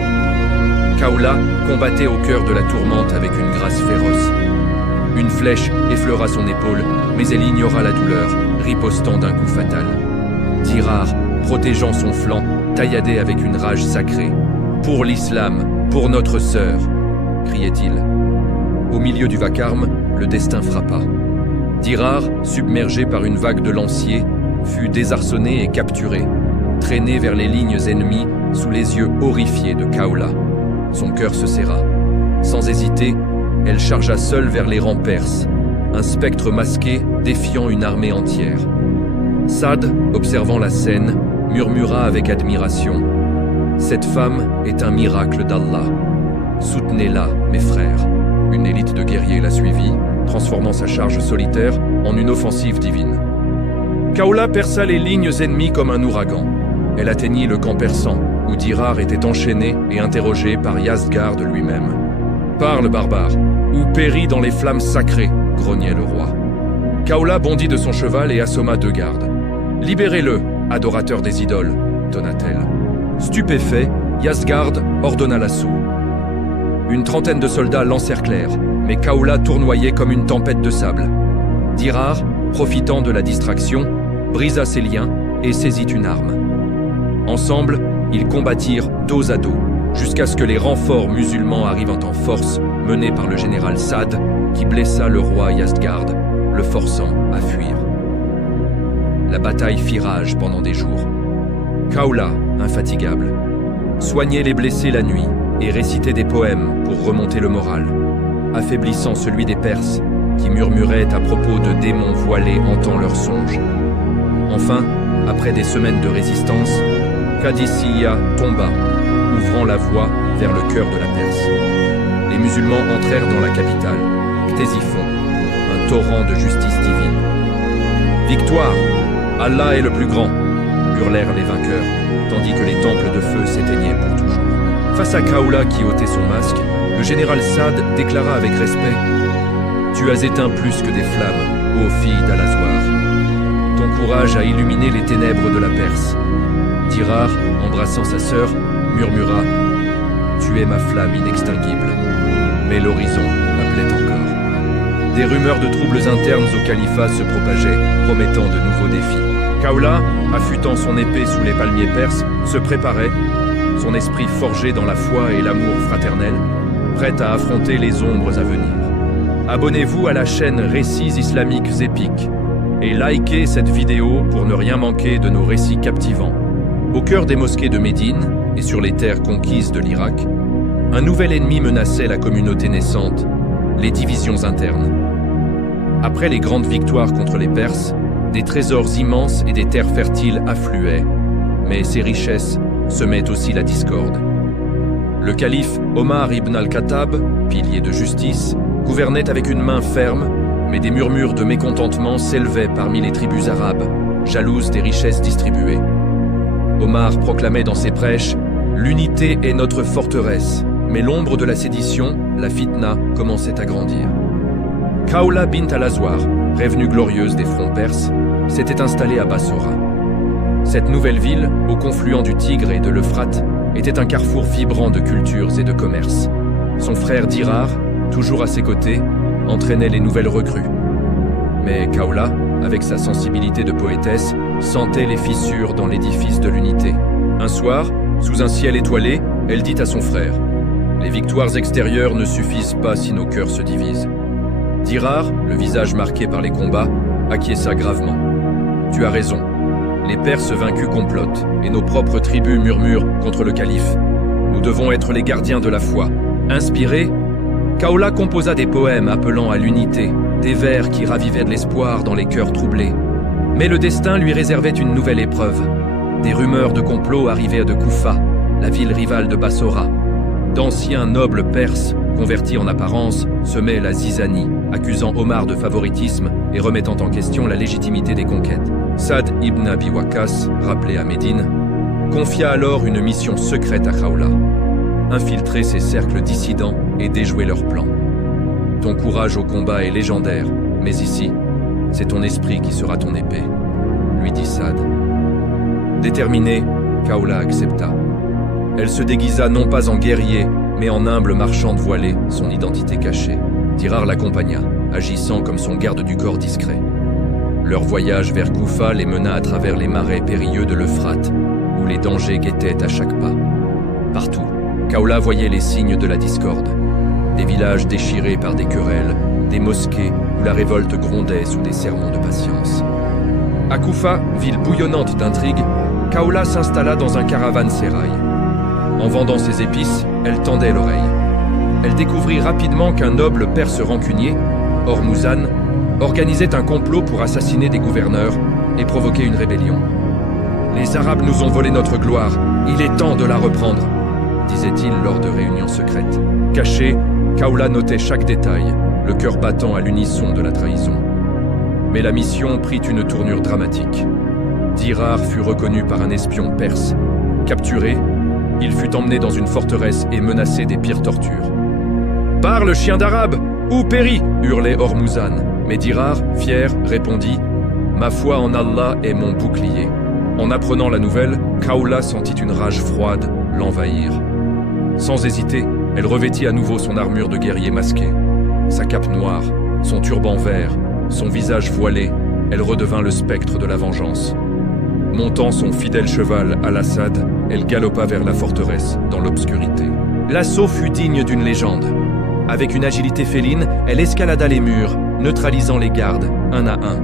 Khawla combattait au cœur de la tourmente avec une grâce féroce. Une flèche effleura son épaule, mais elle ignora la douleur, ripostant d'un coup fatal. Dirar, protégeant son flanc, tailladait avec une rage sacrée. « Pour l'islam, pour notre sœur !» criait-il. Au milieu du vacarme, le destin frappa. Dirar, submergé par une vague de lanciers, fut désarçonné et capturé, traîné vers les lignes ennemies sous les yeux horrifiés de Khawla. Son cœur se serra. Sans hésiter, elle chargea seule vers les rangs perses, un spectre masqué défiant une armée entière. Saad, observant la scène, murmura avec admiration « Cette femme est un miracle d'Allah. Soutenez-la, mes frères. » Une élite de guerriers la suivit, transformant sa charge solitaire en une offensive divine. Khawla perça les lignes ennemies comme un ouragan. Elle atteignit le camp persan, où Dirar était enchaîné et interrogé par Yazdgard lui-même. « Parle, barbare, ou péris dans les flammes sacrées !» grognait le roi. Khawla bondit de son cheval et assomma 2 gardes. « Libérez-le, adorateur des idoles !» tonna-t-elle. Stupéfait, Yazdgard ordonna l'assaut. Une trentaine de soldats l'encerclèrent, mais Khawla tournoyait comme une tempête de sable. Dirar, profitant de la distraction, brisa ses liens et saisit une arme. Ensemble, ils combattirent dos à dos, jusqu'à ce que les renforts musulmans arrivent en force, menés par le général Saad, qui blessa le roi Yazdgard, le forçant à fuir. La bataille fit rage pendant des jours. Khawla, infatigable, soignait les blessés la nuit et récitait des poèmes pour remonter le moral, affaiblissant celui des Perses qui murmuraient à propos de démons voilés hantant leurs songes. Enfin, après des semaines de résistance, Qadisiyya tomba, ouvrant la voie vers le cœur de la Perse. Les musulmans entrèrent dans la capitale, Ctésiphon, un torrent de justice divine. « Victoire! Allah est le plus grand !» hurlèrent les vainqueurs, tandis que les temples de feu s'éteignaient pour toujours. Face à Khawla qui ôtait son masque, le général Saad déclara avec respect « Tu as éteint plus que des flammes, ô fille d'Al-Azwar. Ton courage a illuminé les ténèbres de la Perse. » Dirar, embrassant sa sœur, murmura « Tu es ma flamme inextinguible. » Mais l'horizon m'appelait encore. Des rumeurs de troubles internes au califat se propageaient, promettant de nouveaux défis. Khawla, affûtant son épée sous les palmiers perses, se préparait, son esprit forgé dans la foi et l'amour fraternel, prêt à affronter les ombres à venir. Abonnez-vous à la chaîne Récits islamiques épiques et likez cette vidéo pour ne rien manquer de nos récits captivants. Au cœur des mosquées de Médine et sur les terres conquises de l'Irak, un nouvel ennemi menaçait la communauté naissante, les divisions internes. Après les grandes victoires contre les Perses, des trésors immenses et des terres fertiles affluaient, mais ces richesses semaient aussi la discorde. Le calife Omar ibn al-Khattab, pilier de justice, gouvernait avec une main ferme, mais des murmures de mécontentement s'élevaient parmi les tribus arabes, jalouses des richesses distribuées. Omar proclamait dans ses prêches « L'unité est notre forteresse », mais l'ombre de la sédition, la fitna, commençait à grandir. Khawla bint al-Azwar, prévenue glorieuse des fronts perses, s'était installée à Bassora. Cette nouvelle ville, au confluent du Tigre et de l'Euphrate, était un carrefour vibrant de cultures et de commerces. Son frère Dirar, toujours à ses côtés, entraînait les nouvelles recrues. Mais Khawla, avec sa sensibilité de poétesse, sentait les fissures dans l'édifice de l'unité. Un soir, sous un ciel étoilé, elle dit à son frère « Les victoires extérieures ne suffisent pas si nos cœurs se divisent. » Dirar, le visage marqué par les combats, acquiesça gravement. « Tu as raison. Les Perses vaincus complotent, et nos propres tribus murmurent contre le calife. Nous devons être les gardiens de la foi. » Inspiré, Khawla composa des poèmes appelant à l'unité, des vers qui ravivaient de l'espoir dans les cœurs troublés. Mais le destin lui réservait une nouvelle épreuve. Des rumeurs de complot arrivaient de Koufa, la ville rivale de Bassora. D'anciens nobles perses, convertis en apparence, semaient la zizanie, accusant Omar de favoritisme et remettant en question la légitimité des conquêtes. Saad ibn Abi Waqqas, rappelé à Médine, confia alors une mission secrète à Khawla: infiltrer ces cercles dissidents et déjouer leurs plans. Ton courage au combat est légendaire, mais ici, c'est ton esprit qui sera ton épée, lui dit Saad. Déterminée, Khawla accepta. Elle se déguisa non pas en guerrier, mais en humble marchande voilée, son identité cachée. Dirar l'accompagna, agissant comme son garde du corps discret. Leur voyage vers Koufa les mena à travers les marais périlleux de l'Euphrate, où les dangers guettaient à chaque pas. Partout, Khawla voyait les signes de la discorde. Des villages déchirés par des querelles, des mosquées où la révolte grondait sous des sermons de patience. À Koufa, ville bouillonnante d'intrigues, Khawla s'installa dans un caravansérail. En vendant ses épices, elle tendait l'oreille. Elle découvrit rapidement qu'un noble perse rancunier, Hormuzan, organisait un complot pour assassiner des gouverneurs et provoquer une rébellion. « Les Arabes nous ont volé notre gloire, il est temps de la reprendre », disait-il lors de réunions secrètes. Caché, Khawla notait chaque détail, le cœur battant à l'unisson de la trahison. Mais la mission prit une tournure dramatique. Dirar fut reconnu par un espion perse. Capturé, il fut emmené dans une forteresse et menacé des pires tortures. « Parle, chien d'arabe, ou péris !» hurlait Hormuzan. Mais Dirar, fier, répondit « Ma foi en Allah est mon bouclier. » En apprenant la nouvelle, Khawla sentit une rage froide l'envahir. Sans hésiter, elle revêtit à nouveau son armure de guerrier masqué. Sa cape noire, son turban vert, son visage voilé, elle redevint le spectre de la vengeance. Montant son fidèle cheval Al-Assad, elle galopa vers la forteresse, dans l'obscurité. L'assaut fut digne d'une légende. Avec une agilité féline, elle escalada les murs, neutralisant les gardes, un à un.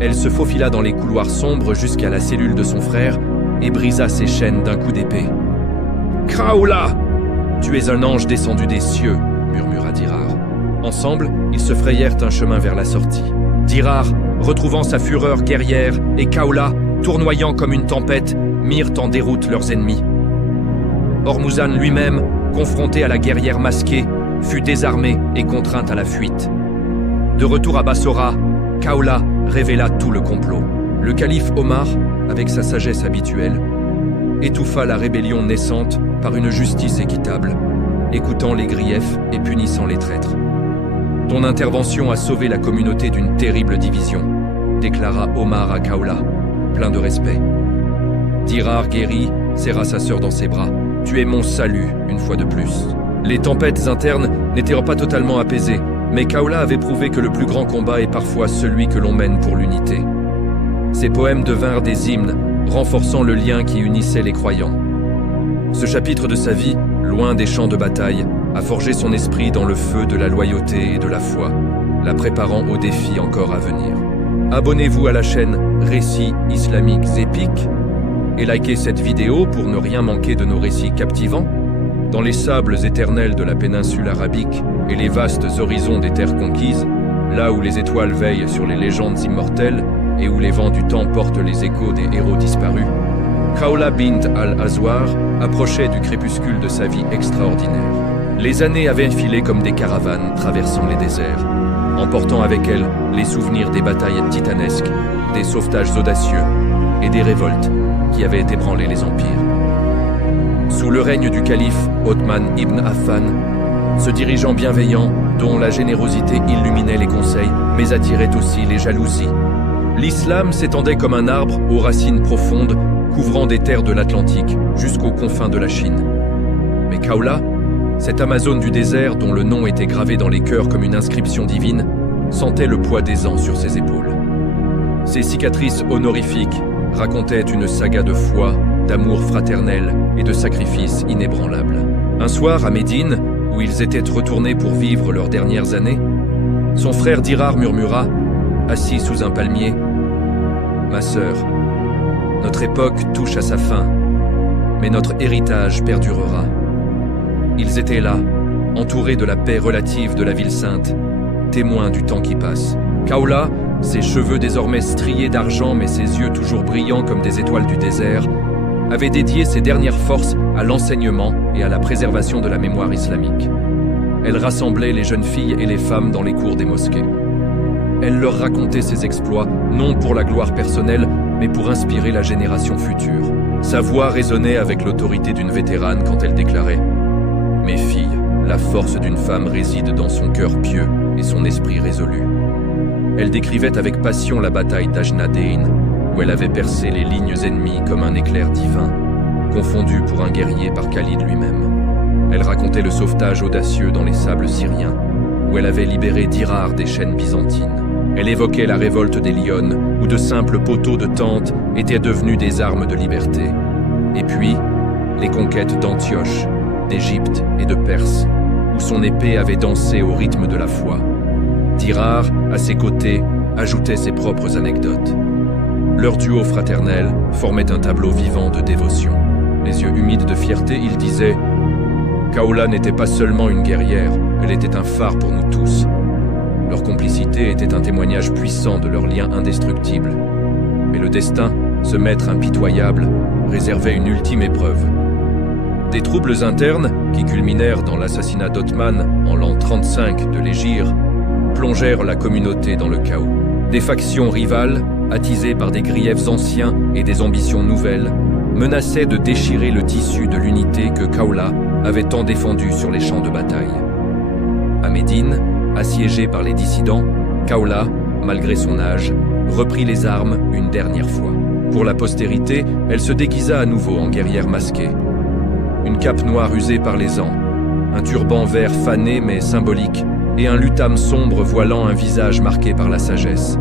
Elle se faufila dans les couloirs sombres jusqu'à la cellule de son frère et brisa ses chaînes d'un coup d'épée. « Khawla, tu es un ange descendu des cieux », murmura Dirar. Ensemble, ils se frayèrent un chemin vers la sortie. Dirar, retrouvant sa fureur guerrière, et Kaola, tournoyant comme une tempête, mirent en déroute leurs ennemis. Ormuzan lui-même, confronté à la guerrière masquée, fut désarmé et contraint à la fuite. De retour à Bassora, Kaola révéla tout le complot. Le calife Omar, avec sa sagesse habituelle, étouffa la rébellion naissante par une justice équitable, écoutant les griefs et punissant les traîtres. « Ton intervention a sauvé la communauté d'une terrible division », déclara Omar à Kaola, plein de respect. Dirar guérit, serra sa sœur dans ses bras. « Tu es mon salut, une fois de plus. » Les tempêtes internes n'étaient pas totalement apaisées, mais Kaola avait prouvé que le plus grand combat est parfois celui que l'on mène pour l'unité. Ses poèmes devinrent des hymnes, renforçant le lien qui unissait les croyants. Ce chapitre de sa vie, loin des champs de bataille, a forgé son esprit dans le feu de la loyauté et de la foi, la préparant aux défis encore à venir. Abonnez-vous à la chaîne Récits islamiques épiques et likez cette vidéo pour ne rien manquer de nos récits captivants. Dans les sables éternels de la péninsule arabique et les vastes horizons des terres conquises, là où les étoiles veillent sur les légendes immortelles et où les vents du temps portent les échos des héros disparus, Kaola bint al-Azwar approchait du crépuscule de sa vie extraordinaire. Les années avaient filé comme des caravanes traversant les déserts, emportant avec elles les souvenirs des batailles titanesques, des sauvetages audacieux et des révoltes qui avaient ébranlé les empires. Sous le règne du calife Othman ibn Affan, ce dirigeant bienveillant dont la générosité illuminait les conseils mais attirait aussi les jalousies, l'islam s'étendait comme un arbre aux racines profondes couvrant des terres de l'Atlantique jusqu'aux confins de la Chine. Mais Kaola, cette Amazone du désert dont le nom était gravé dans les cœurs comme une inscription divine, sentait le poids des ans sur ses épaules. Ses cicatrices honorifiques racontaient une saga de foi, d'amour fraternel et de sacrifices inébranlables. Un soir, à Médine, où ils étaient retournés pour vivre leurs dernières années, son frère Dirar murmura, assis sous un palmier, « Ma sœur, notre époque touche à sa fin, mais notre héritage perdurera. » Ils étaient là, entourés de la paix relative de la ville sainte, témoins du temps qui passe. Kaola, ses cheveux désormais striés d'argent mais ses yeux toujours brillants comme des étoiles du désert, avait dédié ses dernières forces à l'enseignement et à la préservation de la mémoire islamique. Elle rassemblait les jeunes filles et les femmes dans les cours des mosquées. Elle leur racontait ses exploits, non pour la gloire personnelle, mais pour inspirer la génération future. Sa voix résonnait avec l'autorité d'une vétérane quand elle déclarait « Mes filles, la force d'une femme réside dans son cœur pieux et son esprit résolu. » Elle décrivait avec passion la bataille d'Ajnadeyn, où elle avait percé les lignes ennemies comme un éclair divin, confondu pour un guerrier par Khalid lui-même. Elle racontait le sauvetage audacieux dans les sables syriens, où elle avait libéré Dirar des chaînes byzantines. Elle évoquait la révolte des Lyones, où de simples poteaux de tente étaient devenus des armes de liberté. Et puis, les conquêtes d'Antioche, d'Égypte et de Perse, où son épée avait dansé au rythme de la foi. Dirar, à ses côtés, ajoutait ses propres anecdotes. Leur duo fraternel formait un tableau vivant de dévotion. Les yeux humides de fierté, il disait « Kaola n'était pas seulement une guerrière, elle était un phare pour nous tous. » Leur complicité était un témoignage puissant de leur lien indestructible. Mais le destin, ce maître impitoyable, réservait une ultime épreuve. Des troubles internes, qui culminèrent dans l'assassinat d'Othman en l'an 35 de l'Hégire, plongèrent la communauté dans le chaos. Des factions rivales, attisées par des griefs anciens et des ambitions nouvelles, menaçaient de déchirer le tissu de l'unité que Kaola avait tant défendu sur les champs de bataille. À Médine, assiégée par les dissidents, Kaola, malgré son âge, reprit les armes une dernière fois. Pour la postérité, elle se déguisa à nouveau en guerrière masquée. Une cape noire usée par les ans, un turban vert fané mais symbolique, et un lutam sombre voilant un visage marqué par la sagesse.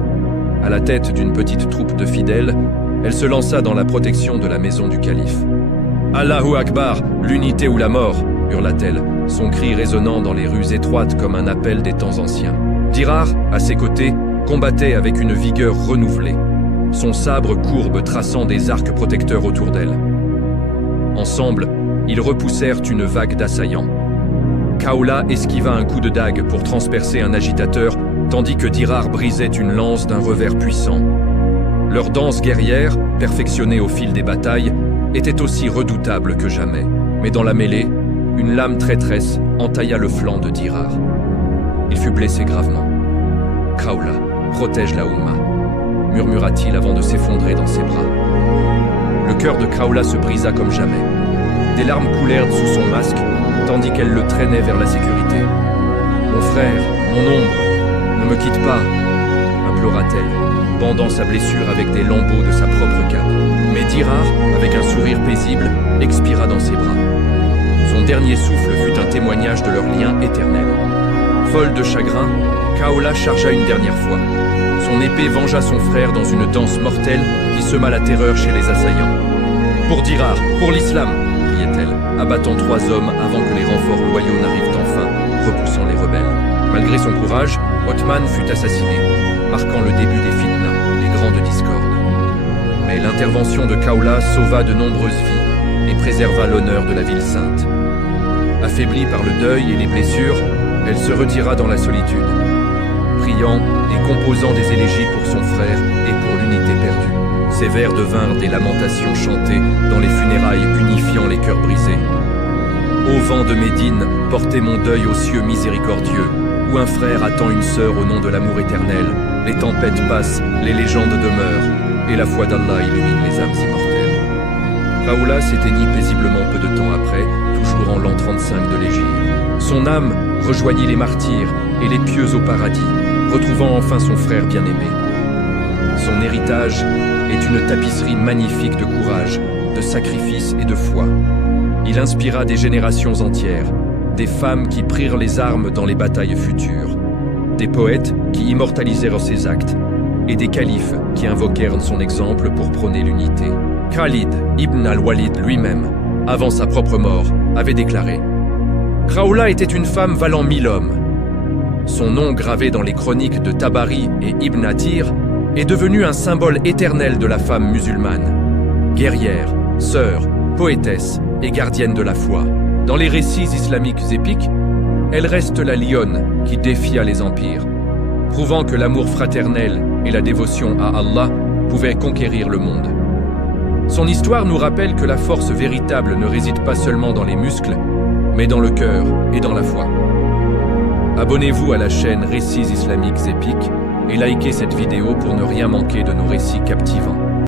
À la tête d'une petite troupe de fidèles, elle se lança dans la protection de la maison du calife. « Allahu Akbar, l'unité ou la mort !» hurla-t-elle, son cri résonnant dans les rues étroites comme un appel des temps anciens. Dirar, à ses côtés, combattait avec une vigueur renouvelée, son sabre courbe traçant des arcs protecteurs autour d'elle. Ensemble, ils repoussèrent une vague d'assaillants. Khawla esquiva un coup de dague pour transpercer un agitateur, tandis que Dirar brisait une lance d'un revers puissant. Leur danse guerrière, perfectionnée au fil des batailles, était aussi redoutable que jamais. Mais dans la mêlée, une lame traîtresse entailla le flanc de Dirar. Il fut blessé gravement. « Khawla, protège la Oumma », murmura-t-il avant de s'effondrer dans ses bras. Le cœur de Khawla se brisa comme jamais. Des larmes coulèrent sous son masque, tandis qu'elle le traînait vers la sécurité. « Mon frère, mon ombre, ne me quitte pas !» implora-t-elle, bandant sa blessure avec des lambeaux de sa propre cape. Mais Dirar, avec un sourire paisible, expira dans ses bras. Son dernier souffle fut un témoignage de leur lien éternel. Folle de chagrin, Khawla chargea une dernière fois. Son épée vengea son frère dans une danse mortelle qui sema la terreur chez les assaillants. « Pour Dirar, pour l'islam !» criait-elle, abattant 3 hommes avant que les renforts loyaux n'arrivent enfin, repoussant les rebelles. Malgré son courage, Othman fut assassiné, marquant le début des fitnas, les grandes discordes. Mais l'intervention de Khawla sauva de nombreuses vies et préserva l'honneur de la ville sainte. Affaiblie par le deuil et les blessures, elle se retira dans la solitude, priant et composant des élégies pour son frère et pour l'unité perdue. Ses vers devinrent des lamentations chantées dans les funérailles unifiant les cœurs brisés. Ô vent de Médine, portez mon deuil aux cieux miséricordieux, où un frère attend une sœur au nom de l'amour éternel. Les tempêtes passent, les légendes demeurent, et la foi d'Allah illumine les âmes immortelles. Khawla s'éteignit paisiblement peu de temps après, toujours en l'an 35 de l'Hégire. Son âme rejoignit les martyrs et les pieux au paradis, retrouvant enfin son frère bien-aimé. Son héritage est une tapisserie magnifique de courage, de sacrifice et de foi. Il inspira des générations entières, des femmes qui prirent les armes dans les batailles futures, des poètes qui immortalisèrent ses actes, et des califes qui invoquèrent son exemple pour prôner l'unité. Khalid ibn al-Walid lui-même, avant sa propre mort, avait déclaré « Khawla était une femme valant 1000 hommes. » Son nom gravé dans les chroniques de Tabari et Ibn Athir est devenu un symbole éternel de la femme musulmane. Guerrière, sœur, poétesse et gardienne de la foi. Dans les récits islamiques épiques, elle reste la lionne qui défia les empires, prouvant que l'amour fraternel et la dévotion à Allah pouvaient conquérir le monde. Son histoire nous rappelle que la force véritable ne réside pas seulement dans les muscles, mais dans le cœur et dans la foi. Abonnez-vous à la chaîne Récits islamiques épiques et likez cette vidéo pour ne rien manquer de nos récits captivants.